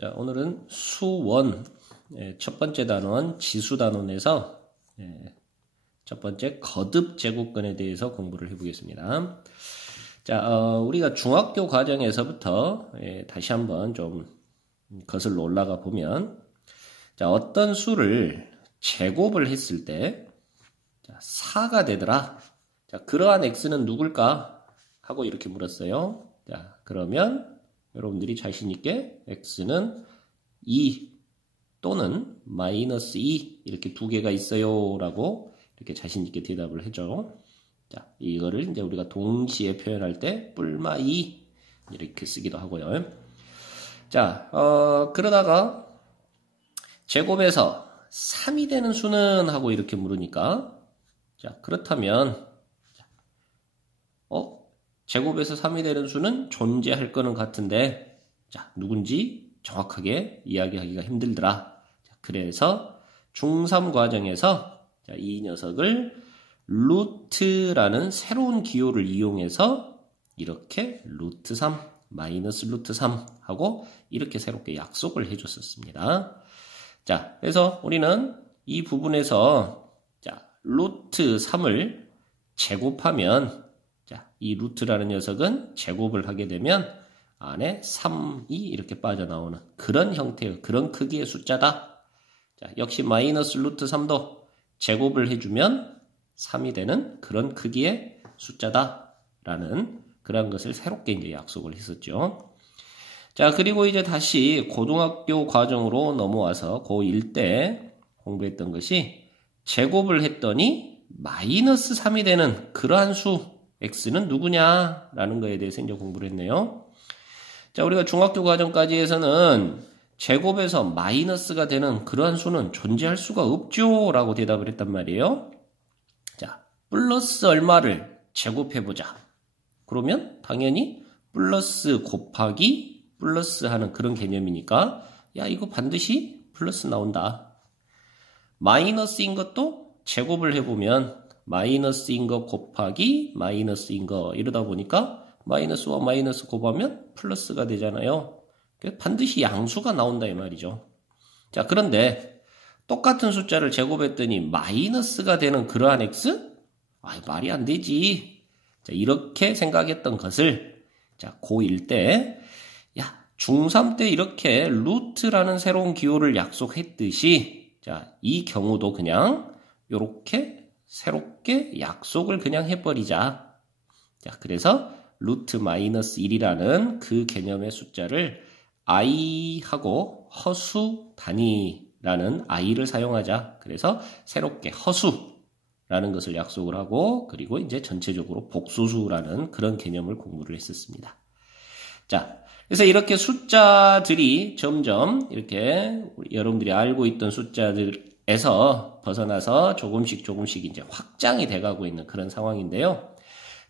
자, 오늘은 수원 첫 번째 단원 지수단원에서 첫 번째 거듭 제곱근에 대해서 공부를 해보겠습니다. 자, 우리가 중학교 과정에서부터 다시 한번 좀 거슬러 올라가 보면, 자, 어떤 수를 제곱을 했을 때, 자, 4가 되더라. 자, 그러한 x는 누굴까? 하고 이렇게 물었어요. 자, 그러면 여러분들이 자신있게 x는 2 또는 마이너스 2 이렇게 두 개가 있어요 라고 이렇게 자신있게 대답을 해줘. 자, 이거를 이제 우리가 동시에 표현할 때 뿔마 2 이렇게 쓰기도 하고요. 자, 그러다가 제곱에서 3이 되는 수는 하고 이렇게 물으니까, 자, 그렇다면 제곱에서 3이 되는 수는 존재할 거는 같은데, 자, 누군지 정확하게 이야기하기가 힘들더라. 자, 그래서 중3 과정에서, 자, 이 녀석을 루트라는 새로운 기호를 이용해서 이렇게 루트 3, 마이너스 루트 3 하고 이렇게 새롭게 약속을 해줬었습니다. 자, 그래서 우리는 이 부분에서, 자, 루트 3을 제곱하면, 자, 이 루트라는 녀석은 제곱을 하게 되면 안에 3이 이렇게 빠져나오는 그런 형태의, 그런 크기의 숫자다. 자, 역시 마이너스 루트 3도 제곱을 해주면 3이 되는 그런 크기의 숫자다. 라는 그런 것을 새롭게 이제 약속을 했었죠. 자, 그리고 이제 다시 고등학교 과정으로 넘어와서 고1 때 공부했던 것이 제곱을 했더니 마이너스 3이 되는 그러한 수 x는 누구냐? 라는 거에 대해서 이제 공부를 했네요. 자, 우리가 중학교 과정까지 해서는 제곱에서 마이너스가 되는 그러한 수는 존재할 수가 없죠. 라고 대답을 했단 말이에요. 자, 플러스 얼마를 제곱해보자. 그러면 당연히 플러스 곱하기 플러스 하는 그런 개념이니까, 야, 이거 반드시 플러스 나온다. 마이너스인 것도 제곱을 해보면 마이너스인 거 곱하기 마이너스인 거 이러다 보니까 마이너스와 마이너스 곱하면 플러스가 되잖아요. 반드시 양수가 나온다 이 말이죠. 자, 그런데 똑같은 숫자를 제곱했더니 마이너스가 되는 그러한 x? 아, 말이 안 되지. 자, 이렇게 생각했던 것을, 자, 고1 때, 야, 중3 때 이렇게 루트라는 새로운 기호를 약속했듯이, 자, 이 경우도 그냥 요렇게 새롭게 약속을 그냥 해버리자. 자, 그래서 루트 마이너스 1이라는 그 개념의 숫자를 i하고 허수 단위라는 i를 사용하자. 그래서 새롭게 허수라는 것을 약속을 하고, 그리고 이제 전체적으로 복소수라는 그런 개념을 공부를 했었습니다. 자, 그래서 이렇게 숫자들이 점점 이렇게 여러분들이 알고 있던 숫자들에서 벗어나서 조금씩 이제 확장이 돼가고 있는 그런 상황인데요.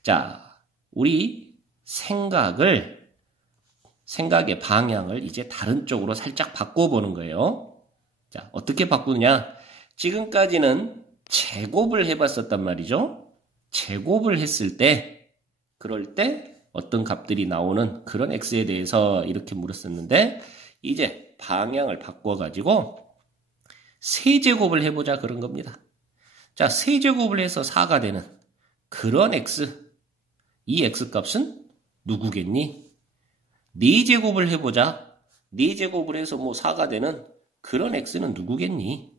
자, 우리 생각의 방향을 이제 다른 쪽으로 살짝 바꿔보는 거예요. 자, 어떻게 바꾸느냐? 지금까지는 제곱을 해봤었단 말이죠. 제곱을 했을 때, 그럴 때 어떤 값들이 나오는 그런 x에 대해서 이렇게 물었었는데, 이제 방향을 바꿔가지고 세제곱을 해보자 그런 겁니다. 자, 세제곱을 해서 4가 되는 그런 x, 이 x값은 누구겠니? 4제곱을 해보자. 4제곱을 해서 뭐 4가 되는 그런 x는 누구겠니?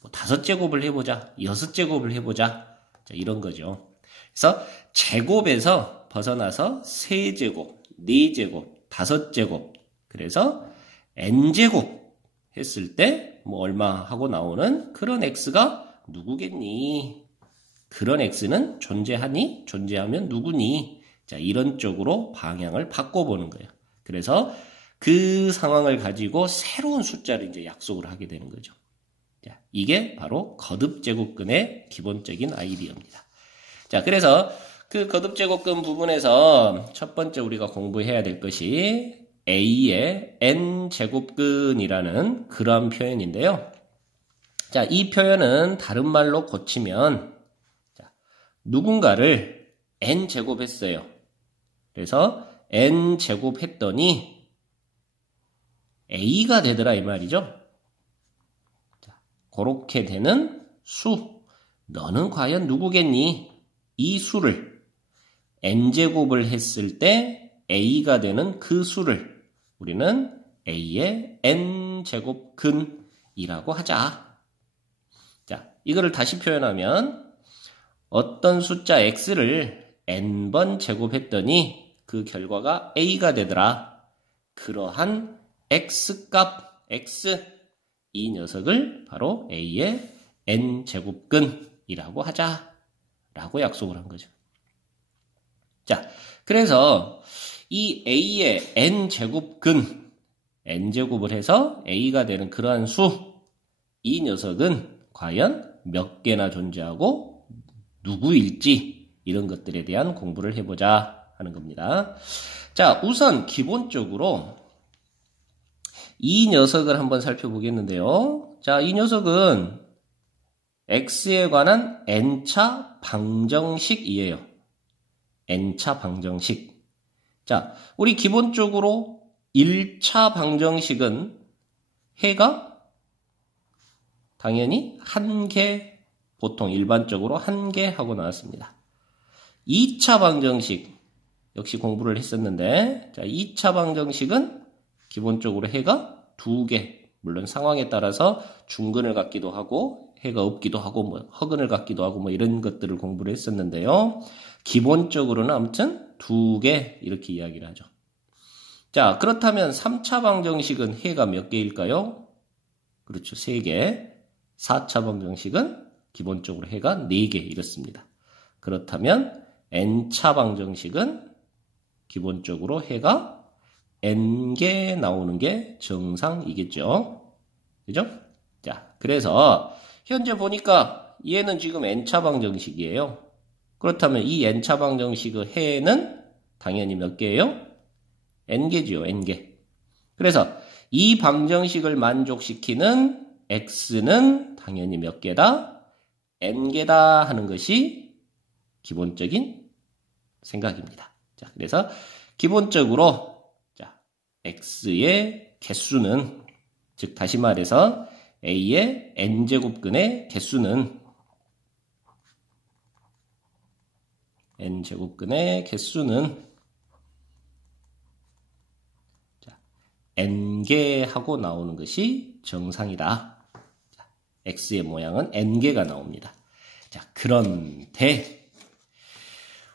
뭐 5제곱을 해보자. 6제곱을 해보자. 자, 이런 거죠. 그래서 제곱에서 벗어나서 세제곱, 4제곱, 5제곱, 그래서 n제곱 했을 때 뭐 얼마 하고 나오는 그런 x가 누구겠니? 그런 x는 존재하니? 존재하면 누구니? 자, 이런 쪽으로 방향을 바꿔보는 거예요. 그래서 그 상황을 가지고 새로운 숫자를 이제 약속을 하게 되는 거죠. 자, 이게 바로 거듭제곱근의 기본적인 아이디어입니다. 자, 그래서 그 거듭제곱근 부분에서 첫 번째 우리가 공부해야 될 것이 A의 n제곱근이라는 그러한 표현인데요. 자, 이 표현은 다른 말로 고치면, 자, 누군가를 n제곱했어요. 그래서 n제곱했더니 A가 되더라 이 말이죠. 자, 그렇게 되는 수. 너는 과연 누구겠니? 이 수를 n제곱을 했을 때 A가 되는 그 수를 우리는 A의 n제곱근이라고 하자. 자, 이거를 다시 표현하면 어떤 숫자 x를 n번 제곱했더니 그 결과가 A가 되더라. 그러한 x값 x 이 녀석을 바로 A의 n제곱근이라고 하자 라고 약속을 한 거죠. 자, 그래서 이 A의 n제곱근 n제곱을 해서 A가 되는 그러한 수 이 녀석은 과연 몇 개나 존재하고 누구일지 이런 것들에 대한 공부를 해보자 하는 겁니다. 자, 우선 기본적으로 이 녀석을 한번 살펴보겠는데요. 자, 이 녀석은 x에 관한 n차 방정식이에요. n차 방정식. 자, 우리 기본적으로 1차 방정식은 해가 당연히 한 개, 보통 일반적으로 한 개 하고 나왔습니다. 2차 방정식 역시 공부를 했었는데, 자, 2차 방정식은 기본적으로 해가 2개, 물론 상황에 따라서 중근을 갖기도 하고 해가 없기도 하고 뭐 허근을 갖기도 하고 뭐 이런 것들을 공부를 했었는데요. 기본적으로는 아무튼 2개 이렇게 이야기를 하죠. 자, 그렇다면 3차 방정식은 해가 몇 개일까요? 그렇죠. 3개. 4차 방정식은 기본적으로 해가 4개 이렇습니다. 그렇다면 n차 방정식은 기본적으로 해가 n개 나오는 게 정상이겠죠. 그죠? 자, 그래서 현재 보니까 얘는 지금 n차 방정식이에요. 그렇다면 이 n차 방정식의 해는 당연히 몇 개예요? n개지요, n개. 그래서 이 방정식을 만족시키는 x는 당연히 몇 개다? n개다 하는 것이 기본적인 생각입니다. 자, 그래서 기본적으로 자, x의 개수는 즉 다시 말해서 a의 n제곱근의 개수는 n개 하고 나오는 것이 정상이다. 자, x의 모양은 n개가 나옵니다. 자, 그런데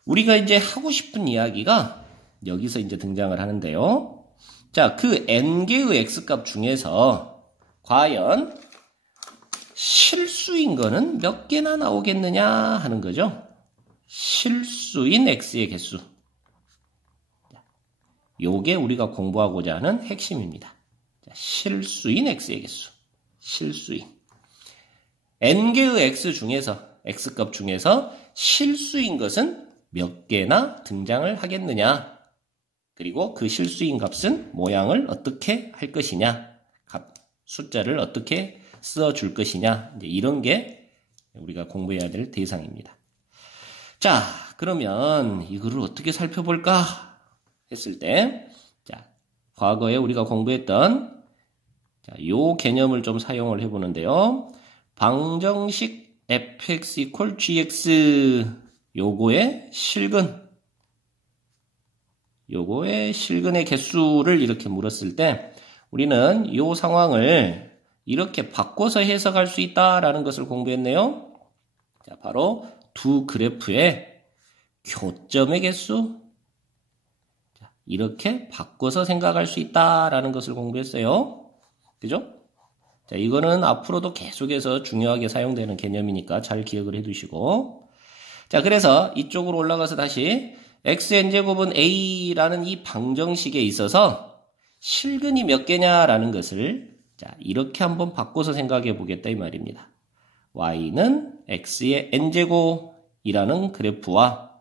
우리가 이제 하고 싶은 이야기가 여기서 이제 등장을 하는데요. 자, 그 n개의 x값 중에서 과연 실수인 거는 몇 개나 나오겠느냐 하는 거죠. 실수인 x의 개수. 요게 우리가 공부하고자 하는 핵심입니다. 실수인 x의 개수. 실수인. n개의 x 중에서, x값 중에서 실수인 것은 몇 개나 등장을 하겠느냐. 그리고 그 실수인 값은 모양을 어떻게 할 것이냐. 숫자를 어떻게 써줄 것이냐. 이제 이런 게 우리가 공부해야 될 대상입니다. 자, 그러면 이거를 어떻게 살펴볼까? 했을 때, 자, 과거에 우리가 공부했던, 자, 요 개념을 좀 사용을 해보는데요. 방정식 fx equal gx, 요거의 실근의 개수를 이렇게 물었을 때, 우리는 요 상황을 이렇게 바꿔서 해석할 수 있다라는 것을 공부했네요. 자, 바로 두 그래프의 교점의 개수, 이렇게 바꿔서 생각할 수 있다라는 것을 공부했어요. 그죠? 자, 이거는 앞으로도 계속해서 중요하게 사용되는 개념이니까 잘 기억을 해두시고. 자, 그래서 이쪽으로 올라가서 다시 xn제곱은 a라는 이 방정식에 있어서 실근이 몇 개냐라는 것을 자, 이렇게 한번 바꿔서 생각해 보겠다 이 말입니다. y는 x의 n제곱이라는 그래프와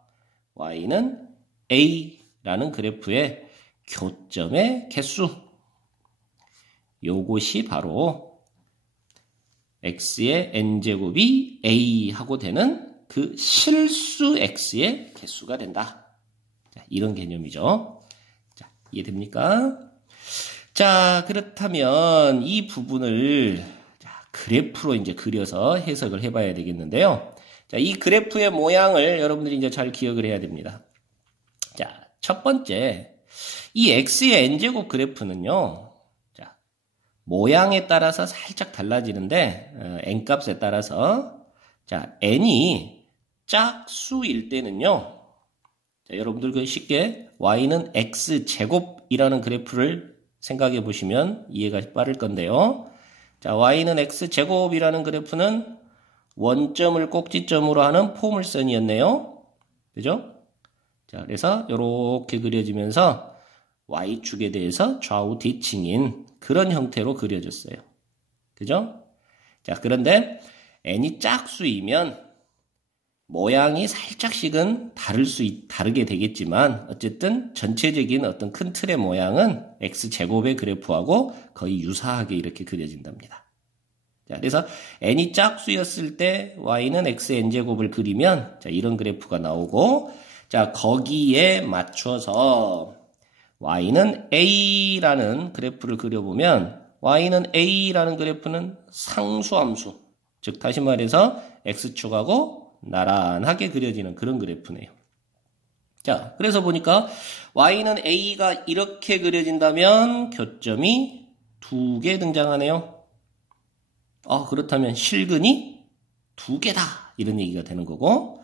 y는 a 라는 그래프의 교점의 개수. 요것이 바로 x의 n제곱이 a 하고 되는 그 실수 x의 개수가 된다. 자, 이런 개념이죠. 자, 이해됩니까? 자, 그렇다면 이 부분을 그래프로 이제 그려서 해석을 해봐야 되겠는데요. 자, 이 그래프의 모양을 여러분들이 이제 잘 기억을 해야 됩니다. 자, 첫 번째, 이 x의 n제곱 그래프는요, 자, 모양에 따라서 살짝 달라지는데, n값에 따라서, 자, n이 짝수일 때는요, 자, 여러분들 쉽게 y는 x제곱이라는 그래프를 생각해 보시면 이해가 빠를 건데요. 자, y는 x제곱이라는 그래프는 원점을 꼭지점으로 하는 포물선이었네요. 그죠? 자, 그래서 이렇게 그려지면서 y축에 대해서 좌우 대칭인 그런 형태로 그려졌어요. 그죠? 자, 그런데 n이 짝수이면 모양이 살짝씩은 다르게 되겠지만 어쨌든 전체적인 어떤 큰 틀의 모양은 x제곱의 그래프하고 거의 유사하게 이렇게 그려진답니다. 자, 그래서 n이 짝수였을 때 y는 xn제곱을 그리면 자, 이런 그래프가 나오고 자, 거기에 맞춰서 y는 a라는 그래프를 그려보면 y는 a라는 그래프는 상수함수, 즉 다시 말해서 x축하고 나란하게 그려지는 그런 그래프네요. 자, 그래서 보니까 y는 a가 이렇게 그려진다면 교점이 2개 등장하네요. 그렇다면 실근이 2개다 이런 얘기가 되는 거고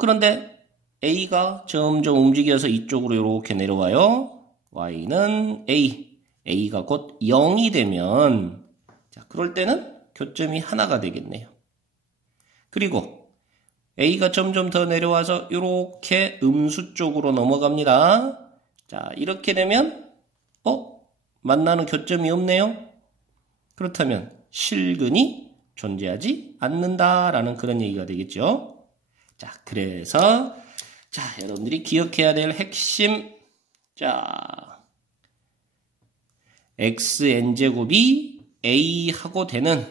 그런데 a가 점점 움직여서 이쪽으로 이렇게 내려와요. y는 a가 곧 0이 되면 자, 그럴 때는 교점이 하나가 되겠네요. 그리고 a가 점점 더 내려와서 이렇게 음수 쪽으로 넘어갑니다. 자, 이렇게 되면 만나는 교점이 없네요. 그렇다면 실근이 존재하지 않는다라는 그런 얘기가 되겠죠. 자, 그래서 자, 여러분들이 기억해야 될 핵심 자, xn제곱이 a하고 되는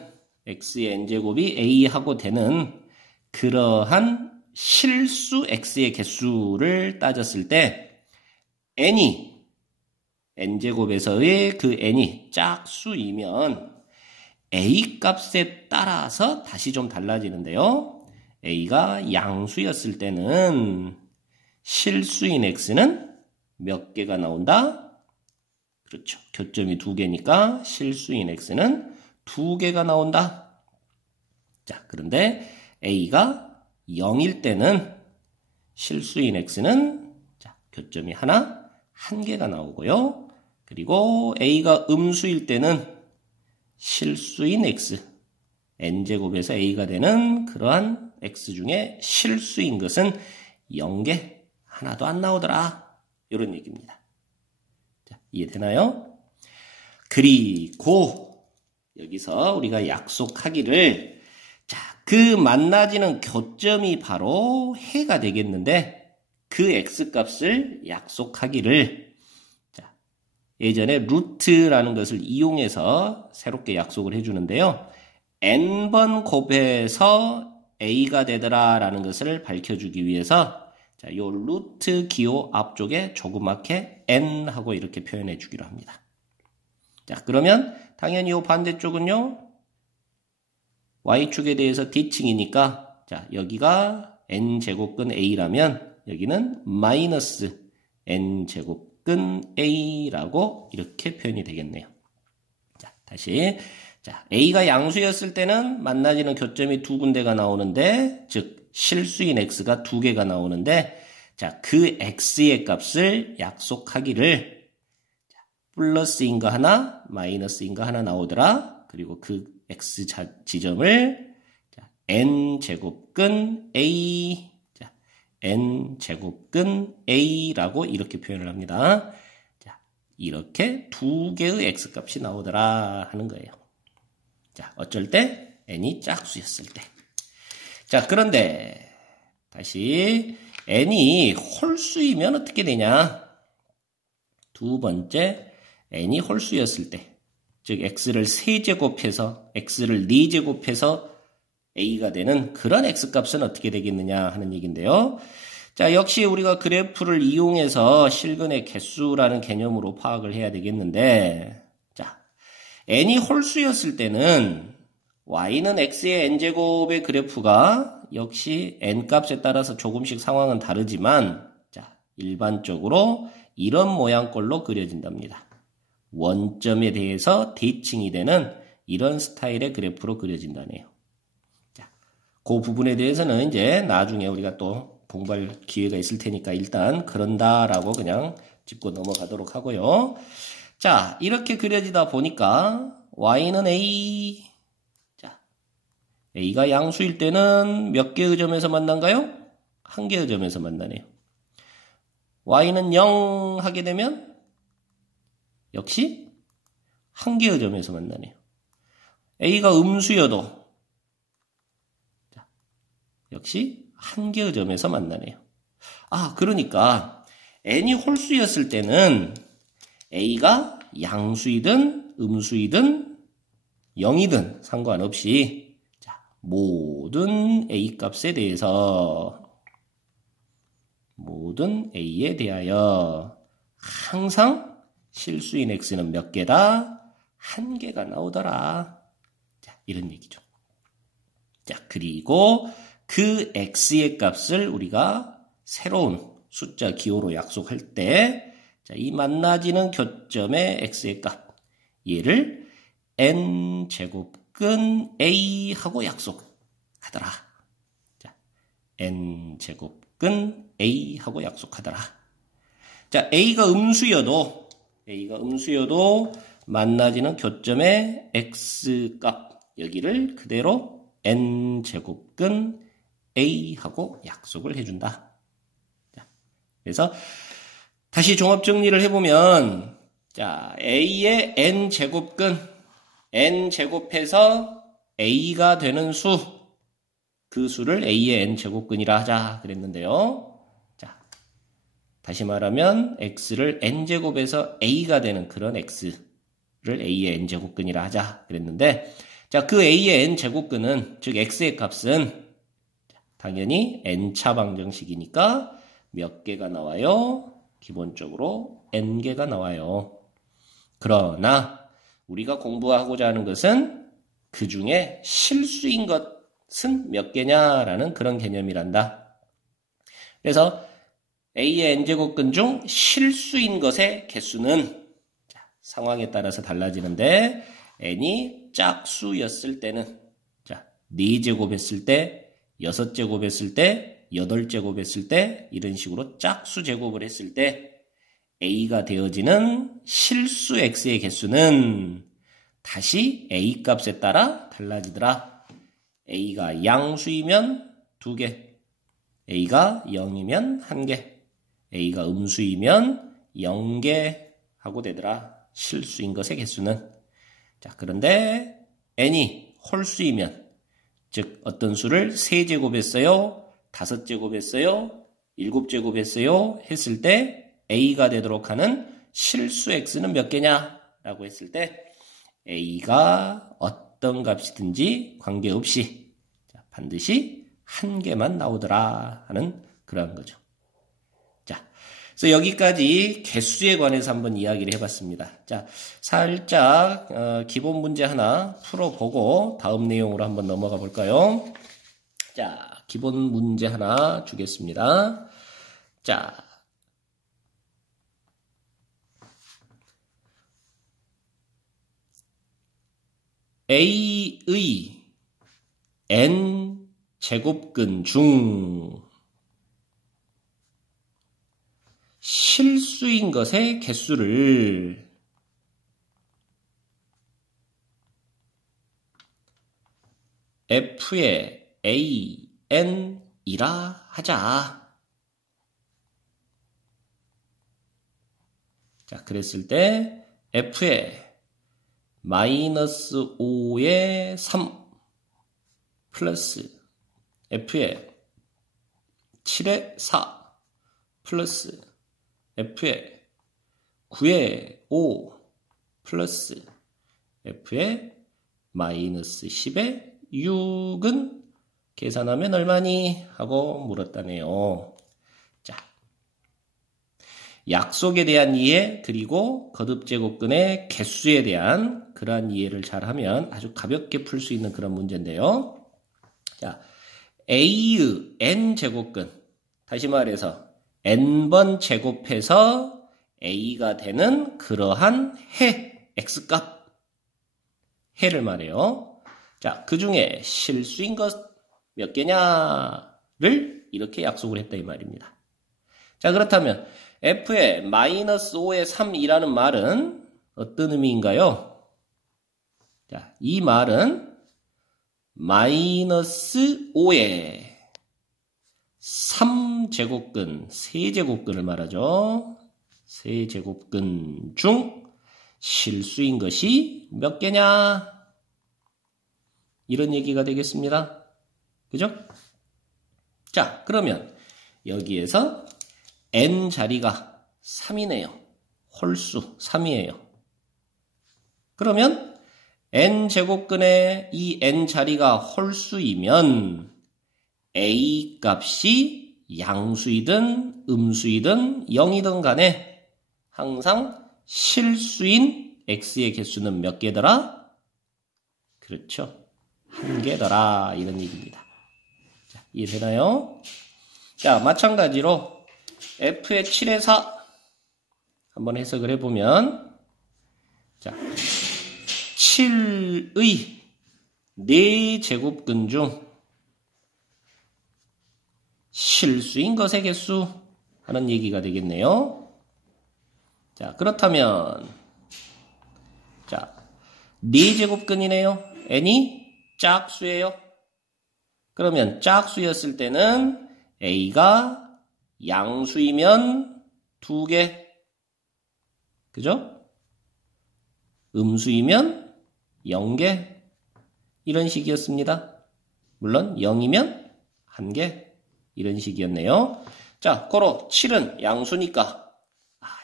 x의 n제곱이 a하고 되는 그러한 실수 x의 개수를 따졌을 때 n이 n제곱에서의 그 n이 짝수이면 a 값에 따라서 다시 좀 달라지는데요. a가 양수였을 때는 실수인 x는 몇 개가 나온다? 그렇죠. 교점이 2개니까 실수인 x는 2개가 나온다. 자, 그런데 a가 0일 때는 실수인 x는 자, 교점이 1개가 나오고요. 그리고 a가 음수일 때는 실수인 x, n제곱에서 a가 되는 그러한 x 중에 실수인 것은 0개, 하나도 안 나오더라. 이런 얘기입니다. 자, 이해되나요? 그리고 여기서 우리가 약속하기를 자, 그 만나지는 교점이 바로 해가 되겠는데 그 x값을 약속하기를 자, 예전에 루트라는 것을 이용해서 새롭게 약속을 해주는데요. n번 곱해서 a가 되더라 라는 것을 밝혀주기 위해서 자, 요 루트 기호 앞쪽에 조그맣게 n 하고 이렇게 표현해 주기로 합니다. 자, 그러면 당연히 요 반대쪽은요. y축에 대해서 대칭이니까 자, 여기가 n제곱근 a라면 여기는 마이너스 n제곱근 a라고 이렇게 표현이 되겠네요. 자, 다시 자, a가 양수였을 때는 만나지는 교점이 2군데가 나오는데 즉 실수인 x가 2개가 나오는데 자, 그 x의 값을 약속하기를 자, 플러스인 거 하나, 마이너스인 거 하나 나오더라. 그리고 그 x 지점을 자, n제곱근 a 자, n제곱근 a라고 이렇게 표현을 합니다. 자, 이렇게 2개의 x값이 나오더라 하는 거예요. 자, 어쩔 때 n이 짝수였을 때. 자, 그런데 다시 n이 홀수이면 어떻게 되냐? 두 번째, n이 홀수였을 때, 즉 x를 3제곱해서 x를 4제곱해서 a가 되는 그런 x값은 어떻게 되겠느냐 하는 얘기인데요. 자, 역시 우리가 그래프를 이용해서 실근의 개수라는 개념으로 파악을 해야 되겠는데 n이 홀수였을 때는 y는 x의 n제곱의 그래프가 역시 n값에 따라서 조금씩 상황은 다르지만 자, 일반적으로 이런 모양꼴로 그려진답니다. 원점에 대해서 대칭이 되는 이런 스타일의 그래프로 그려진다네요. 자, 그 부분에 대해서는 이제 나중에 우리가 또 공부할 기회가 있을 테니까 일단 그런다라고 그냥 짚고 넘어가도록 하고요. 자, 이렇게 그려지다 보니까 y는 a, 자, a가 양수일 때는 몇 개의 점에서 만난가요? 한 개의 점에서 만나네요. y는 0 하게 되면 역시 한 개의 점에서 만나네요. a가 음수여도 자, 역시 한 개의 점에서 만나네요. 아, 그러니까 n이 홀수였을 때는 a가 양수이든 음수이든 0이든 상관없이 자, 모든 a 값에 대해서 모든 a에 대하여 항상 실수인 x는 몇 개다? 한 개가 나오더라. 자, 이런 얘기죠. 자, 그리고 그 x의 값을 우리가 새로운 숫자 기호로 약속할 때, 자, 이 만나지는 교점의 x의 값, 얘를 n제곱근 a 하고 약속하더라. 자, n제곱근 a 하고 약속하더라. 자, a가 음수여도 만나지는 교점의 x값 여기를 그대로 n제곱근 a하고 약속을 해준다. 자, 그래서 다시 종합정리를 해보면 자, a의 n제곱근 n제곱해서 a가 되는 수, 그 수를 a의 n제곱근이라 하자 그랬는데요. 다시 말하면 x를 n제곱에서 a가 되는 그런 x를 a의 n제곱근이라 하자 그랬는데 자, 그 a의 n제곱근은 즉 x의 값은 당연히 n차 방정식이니까 몇 개가 나와요? 기본적으로 n개가 나와요. 그러나 우리가 공부하고자 하는 것은 그 중에 실수인 것은 몇 개냐라는 그런 개념이란다. 그래서 a의 n제곱근 중 실수인 것의 개수는 자, 상황에 따라서 달라지는데 n이 짝수였을 때는 자, 4제곱 했을 때, 6제곱 했을 때, 8제곱 했을 때 이런 식으로 짝수 제곱을 했을 때 a가 되어지는 실수 x의 개수는 다시 a 값에 따라 달라지더라. a가 양수이면 2개, a가 0이면 1개, a가 음수이면 0개 하고 되더라. 실수인 것의 개수는. 자, 그런데 n이 홀수이면 즉 어떤 수를 3제곱 했어요? 5제곱 했어요? 7제곱 했어요? 했을 때 a가 되도록 하는 실수 x는 몇 개냐? 라고 했을 때 a가 어떤 값이든지 관계없이 자, 반드시 1개만 나오더라 하는 그런 거죠. 그래서 여기까지 개수에 관해서 한번 이야기를 해봤습니다. 자, 살짝 기본 문제 하나 풀어보고 다음 내용으로 한번 넘어가 볼까요? 자, 기본 문제 하나 주겠습니다. 자, a의 n 제곱근 중 실수인 것의 개수를 f의 an이라 하자. 자, 그랬을 때 f의 마이너스 5의 3 플러스 f의 7의 4 플러스 f의 9의 5 플러스 f의 마이너스 10의 6은 계산하면 얼마니? 하고 물었다네요. 자, 약속에 대한 이해 그리고 거듭제곱근의 개수에 대한 그러한 이해를 잘하면 아주 가볍게 풀 수 있는 그런 문제인데요. 자, A의 n제곱근, 다시 말해서 n번 제곱해서 A가 되는 그러한 해, x값, 해를 말해요. 자, 그 중에 실수인 것 몇 개냐를 이렇게 약속을 했다 이 말입니다. 자, 그렇다면 f의 마이너스 5의 3이라는 말은 어떤 의미인가요? 자, 이 말은 마이너스 5의 3제곱근, 세제곱근을 말하죠. 세제곱근 중 실수인 것이 몇 개냐? 이런 얘기가 되겠습니다. 그죠? 자, 그러면 여기에서 n 자리가 3이네요. 홀수 3이에요. 그러면 n제곱근의 이 n 자리가 홀수이면 a 값이 양수이든 음수이든 0이든 간에 항상 실수인 x의 개수는 몇 개더라? 그렇죠. 1개더라. 이런 얘기입니다. 자, 이해되나요? 자, 마찬가지로 f의 7의 4 한번 해석을 해보면, 자, 7의 4제곱근 중 실수인 것의 개수 하는 얘기가 되겠네요. 자, 그렇다면, 자, 4제곱근이네요. n이 짝수예요. 그러면 짝수였을 때는 a가 양수이면 2개, 그죠? 음수이면 0개, 이런 식이었습니다. 물론 0이면 1개, 이런 식이었네요. 자, 고로 7은 양수니까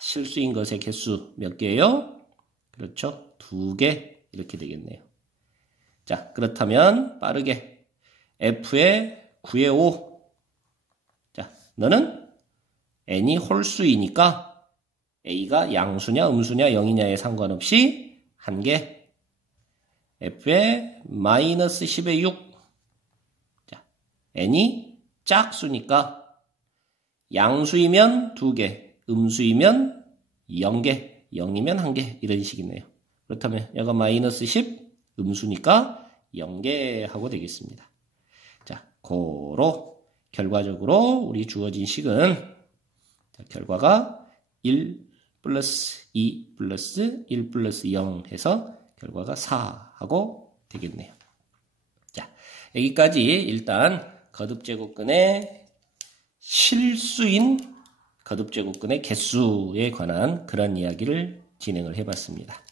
실수인 것의 개수 몇 개예요? 그렇죠. 2개, 이렇게 되겠네요. 자, 그렇다면 빠르게 f의 9의 5. 자, 너는 n이 홀수이니까 a가 양수냐 음수냐 0이냐에 상관없이 1개. f의 마이너스 10의 6. 자, n이 짝수니까 양수이면 2개, 음수이면 0개, 0이면 1개, 이런 식이네요. 그렇다면 얘가 마이너스 10, 음수니까 0개 하고 되겠습니다. 자, 고로 결과적으로 우리 주어진 식은, 자, 결과가 1 플러스 2 플러스 1 플러스 0 해서 결과가 4 하고 되겠네요. 자, 여기까지 일단 거듭제곱근의 실수인 거듭제곱근의 개수에 관한 그런 이야기를 진행을 해봤습니다.